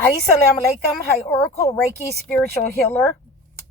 Assalamu alaikum. Hi, Oracle Reiki Spiritual Healer.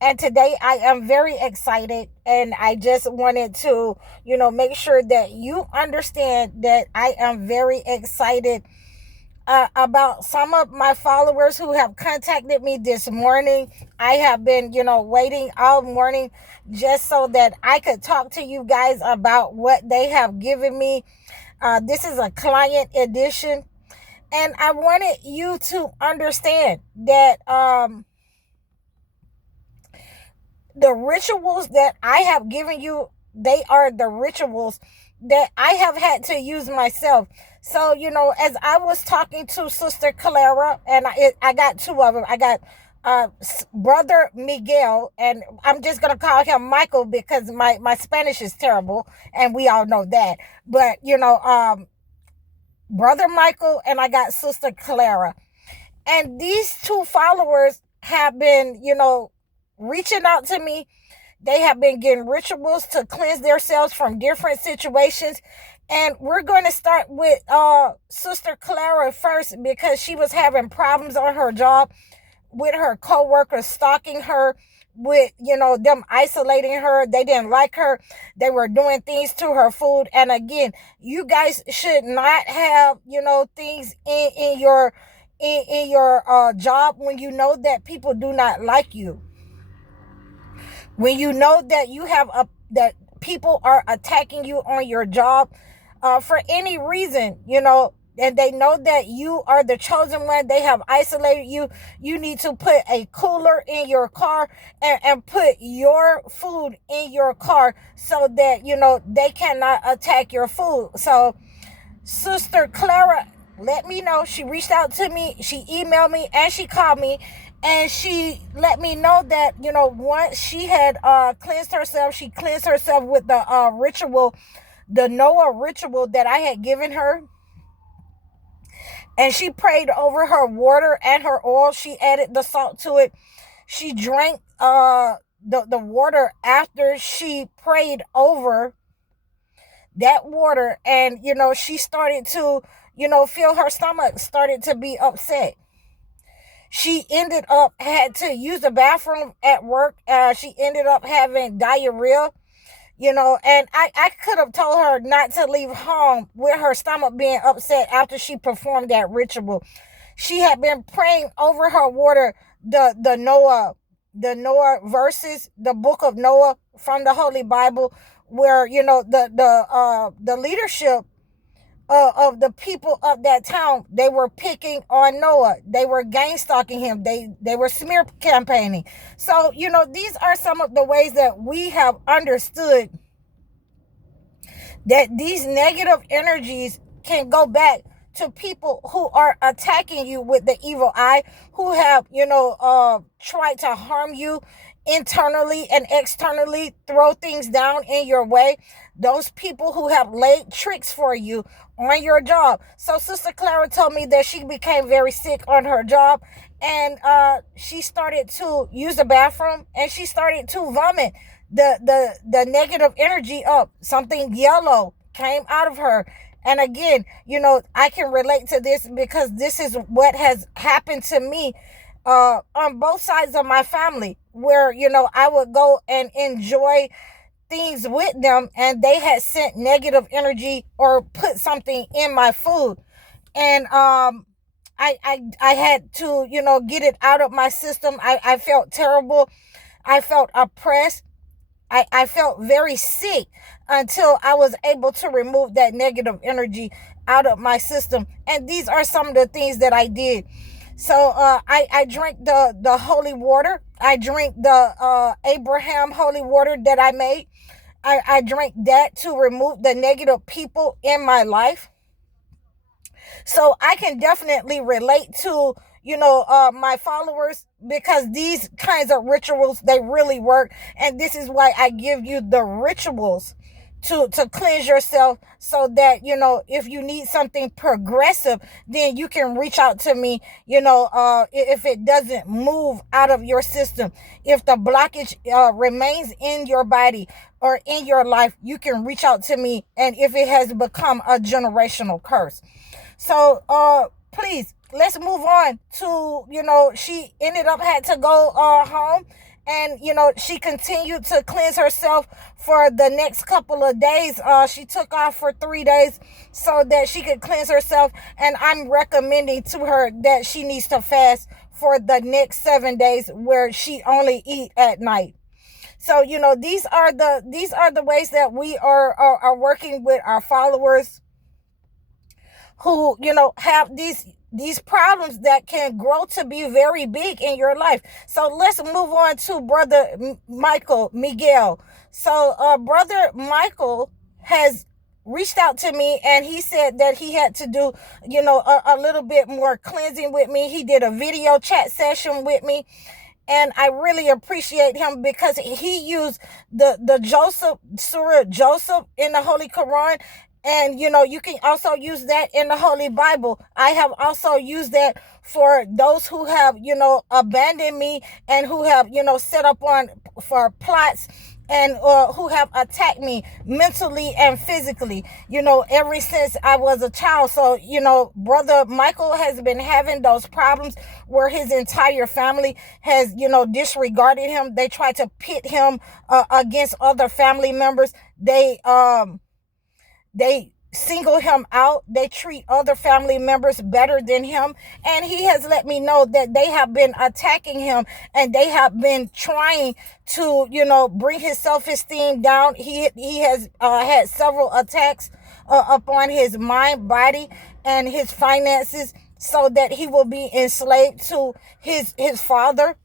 And today I am very excited, and I just wanted to, make sure that you understand that I am very excited about some of my followers who have contacted me this morning. I have been, waiting all morning just so that I could talk to you guys about what they have given me. This is a client edition. And I wanted you to understand that the rituals that I have given you, they are the rituals that I have had to use myself. So, as I was talking to Sister Clara, and I got two of them. I got Brother Miguel, and I'm just going to call him Michael because my Spanish is terrible, and we all know that. But, Brother Michael, and I got Sister Clara. And these two followers have been, reaching out to me. They have been getting rituals to cleanse themselves from different situations. And we're going to start with Sister Clara first because she was having problems on her job with her coworkers stalking her, with them isolating her. They didn't like her. They were doing things to her food. And again, you guys should not have things in your job when you know that people do not like you, when you know that that people are attacking you on your job for any reason, and they know that you are the chosen one. They have isolated you. You need to put a cooler in your car and put your food in your car so that, they cannot attack your food. So Sister Clara let me know. She reached out to me. She emailed me and she called me. And she let me know that, once she had cleansed herself, she cleansed herself with the ritual, the Noah ritual that I had given her. And she prayed over her water and her oil. She added the salt to it. She drank the water after she prayed over that water. And, she started to, feel her stomach started to be upset. She ended up had to use the bathroom at work. She ended up having diarrhea, and I could have told her not to leave home with her stomach being upset after she performed that ritual. She had been praying over her water, the Noah verses, the book of Noah from the Holy Bible, where the leadership of the people of that town, they were picking on Noah. They were gang stalking him. They were smear campaigning. So, these are some of the ways that we have understood that these negative energies can go back to people who are attacking you with the evil eye, who have, tried to harm you internally and externally, throw things down in your way. Those people who have laid tricks for you on your job. So Sister Clara told me that she became very sick on her job, and she started to use the bathroom and she started to vomit the negative energy up. Something yellow came out of her. And again, I can relate to this because this is what has happened to me on both sides of my family, where, I would go and enjoy things with them and they had sent negative energy or put something in my food. And I had to, get it out of my system. I felt terrible. I felt oppressed. I felt very sick until I was able to remove that negative energy out of my system. And these are some of the things that I did. So I drank the holy water. I drink the Abraham holy water that I made. I drank that to remove the negative people in my life. So I can definitely relate to, my followers, because these kinds of rituals, they really work. And this is why I give you the rituals to cleanse yourself, so that, if you need something progressive, then you can reach out to me, if it doesn't move out of your system, if the blockage remains in your body or in your life, you can reach out to me. And if it has become a generational curse. So please let's move on to, she ended up had to go home, and she continued to cleanse herself for the next couple of days. She took off for 3 days so that she could cleanse herself, and I'm recommending to her that she needs to fast for the next 7 days, where she only eat at night. So these are the ways that we are working with our followers who have these problems that can grow to be very big in your life. So let's move on to brother Miguel. So brother Michael has reached out to me, and he said that he had to do a little bit more cleansing with me. He did a video chat session with me, and I really appreciate him because he used the Joseph Surah Joseph in the Holy Quran. And you can also use that in the Holy Bible. I have also used that for those who have abandoned me, and who have set up for plots, and who have attacked me mentally and physically, ever since I was a child. So brother Michael has been having those problems where his entire family has disregarded him. They try to pit him against other family members. They single him out. They treat other family members better than him. And he has let me know that they have been attacking him, and they have been trying to, bring his self-esteem down. He has had several attacks upon his mind, body, and his finances, so that he will be enslaved to his father.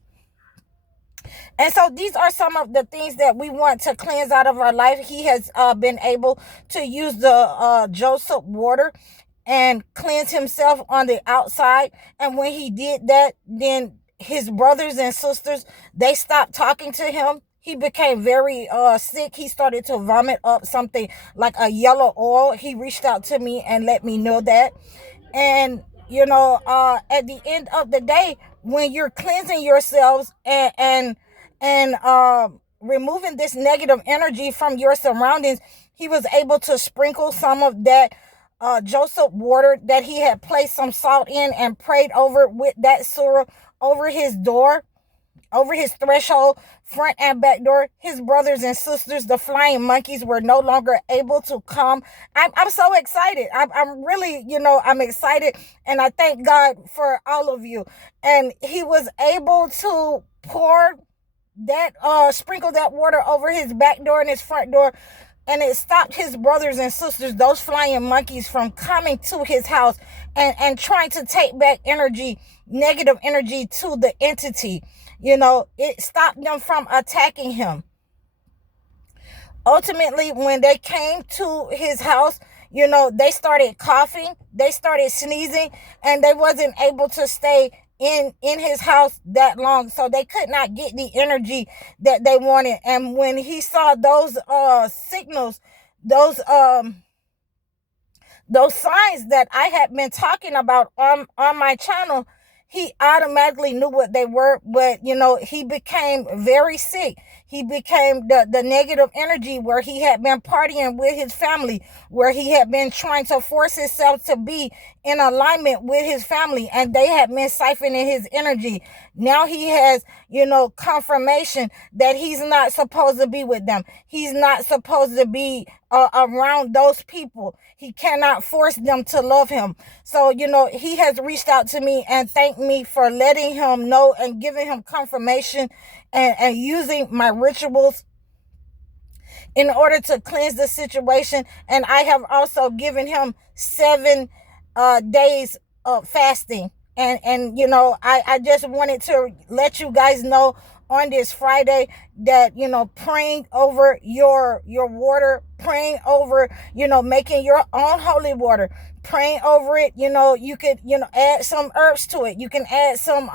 And so these are some of the things that we want to cleanse out of our life. He has been able to use the Joseph water and cleanse himself on the outside. And when he did that, then his brothers and sisters, they stopped talking to him. He became very sick. He started to vomit up something like a yellow oil. He reached out to me and let me know that. And at the end of the day, when you're cleansing yourselves and removing this negative energy from your surroundings, he was able to sprinkle some of that Joseph water that he had placed some salt in, and prayed over with that surah over his door, over his threshold, front and back door. His brothers and sisters, the flying monkeys, were no longer able to come. I'm so excited. I'm really, I'm excited, and I thank God for all of you. And he was able to pour that, sprinkle that water over his back door and his front door, and it stopped his brothers and sisters, those flying monkeys, from coming to his house and trying to take back negative energy to the entity. It stopped them from attacking him. Ultimately, when they came to his house, they started coughing, they started sneezing, and they wasn't able to stay in his house that long, so they could not get the energy that they wanted. And when he saw those signals, those signs that I had been talking about on my channel, he automatically knew what they were. But he became very sick. He became the negative energy, where he had been partying with his family, where he had been trying to force himself to be in alignment with his family, and they had been siphoning his energy. Now he has, confirmation that he's not supposed to be with them. He's not supposed to be around those people. He cannot force them to love him. So, he has reached out to me and thanked me for letting him know and giving him confirmation, and using my rituals in order to cleanse the situation. And I have also given him 7 days of fasting. And I just wanted to let you guys know on this Friday that, praying over your water, praying over, making your own holy water, praying over it, you could, add some herbs to it. You can add some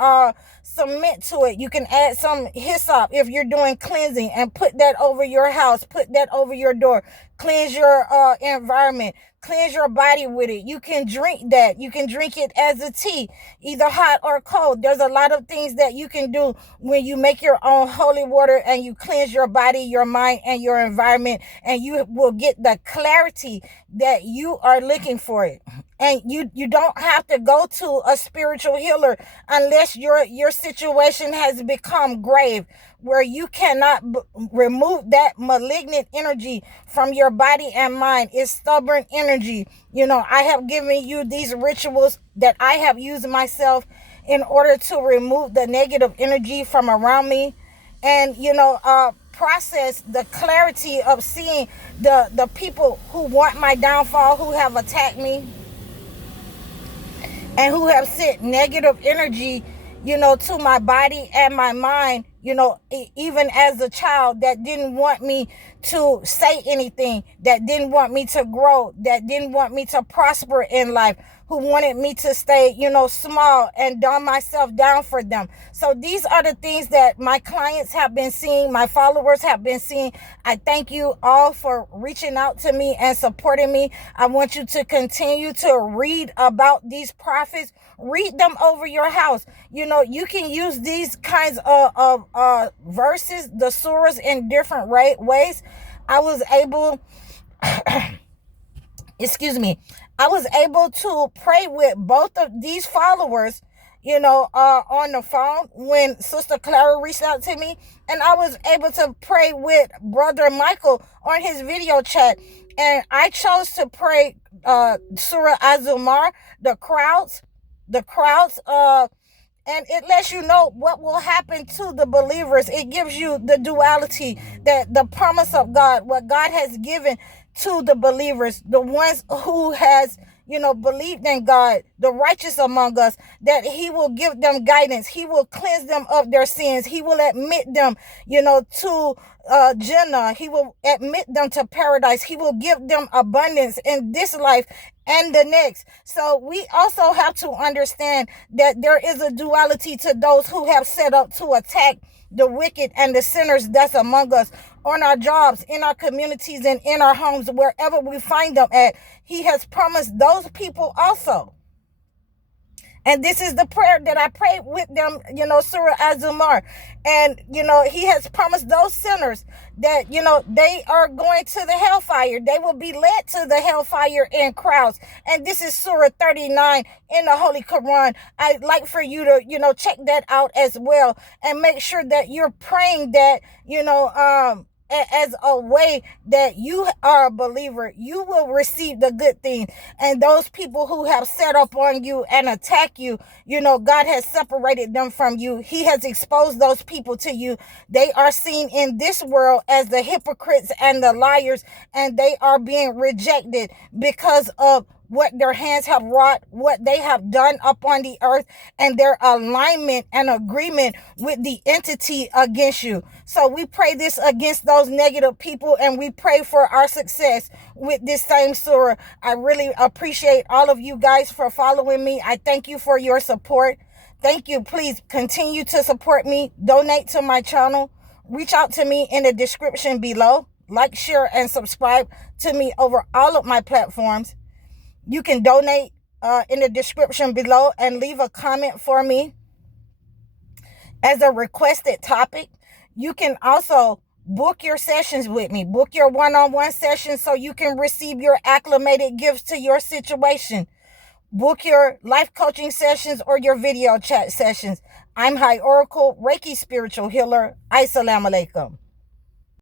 mint to it. You can add some hyssop if you're doing cleansing, and put that over your house, put that over your door. Cleanse your environment. Cleanse your body with it. You can drink that. You can drink it as a tea, either hot or cold. There's a lot of things that you can do when you make your own holy water and you cleanse your body, your mind, and your environment, and you will get the clarity that you are looking for it. And you don't have to go to a spiritual healer unless your situation has become grave, where you cannot remove that malignant energy from your body and mind. It's stubborn energy. I have given you these rituals that I have used myself in order to remove the negative energy from around me, and process the clarity of seeing the people who want my downfall, who have attacked me, and who have sent negative energy, to my body and my mind, even as a child, that didn't want me to say anything, that didn't want me to grow, that didn't want me to prosper in life, who wanted me to stay, small and dumb myself down for them. So these are the things that my clients have been seeing, my followers have been seeing. I thank you all for reaching out to me and supporting me. I want you to continue to read about these prophets. Read them over your house. You can use these kinds of verses, the surahs, in different ways. I was able I was able to pray with both of these followers, on the phone when Sister Clara reached out to me. And I was able to pray with Brother Michael on his video chat. And I chose to pray Surah Az-Zumar, the crowds, and it lets you know what will happen to the believers. It gives you the duality, that the promise of God, what God has given to the believers, the ones who has believed in God, the righteous among us, that he will give them guidance. He will cleanse them of their sins. He will admit them, to Jannah. He will admit them to paradise. He will give them abundance in this life and the next. So we also have to understand that there is a duality to those who have set up to attack the wicked and the sinners that's among us, on our jobs, in our communities, and in our homes, wherever we find them at. He has promised those people also. And this is the prayer that I prayed with them, Surah Az-Zumar. And, he has promised those sinners that, they are going to the hellfire. They will be led to the hellfire in crowds. And this is Surah 39 in the Holy Quran. I'd like for you to, check that out as well. And make sure that you're praying that, as a way that you are a believer, you will receive the good thing. And those people who have set up on you and attack you, God has separated them from you. He has exposed those people to you. They are seen in this world as the hypocrites and the liars, and they are being rejected because of what their hands have wrought, what they have done upon the earth, and their alignment and agreement with the entity against you. So we pray this against those negative people, and we pray for our success with this same surah. I really appreciate all of you guys for following me. I thank you for your support. Thank you. Please continue to support me. Donate to my channel. Reach out to me in the description below. Like, share, and subscribe to me over all of my platforms. You can donate in the description below and leave a comment for me as a requested topic. You can also book your sessions with me. Book your one-on-one sessions so you can receive your acclimated gifts to your situation. Book your life coaching sessions or your video chat sessions. I'm High Oracle, Reiki spiritual healer. Assalamu alaikum.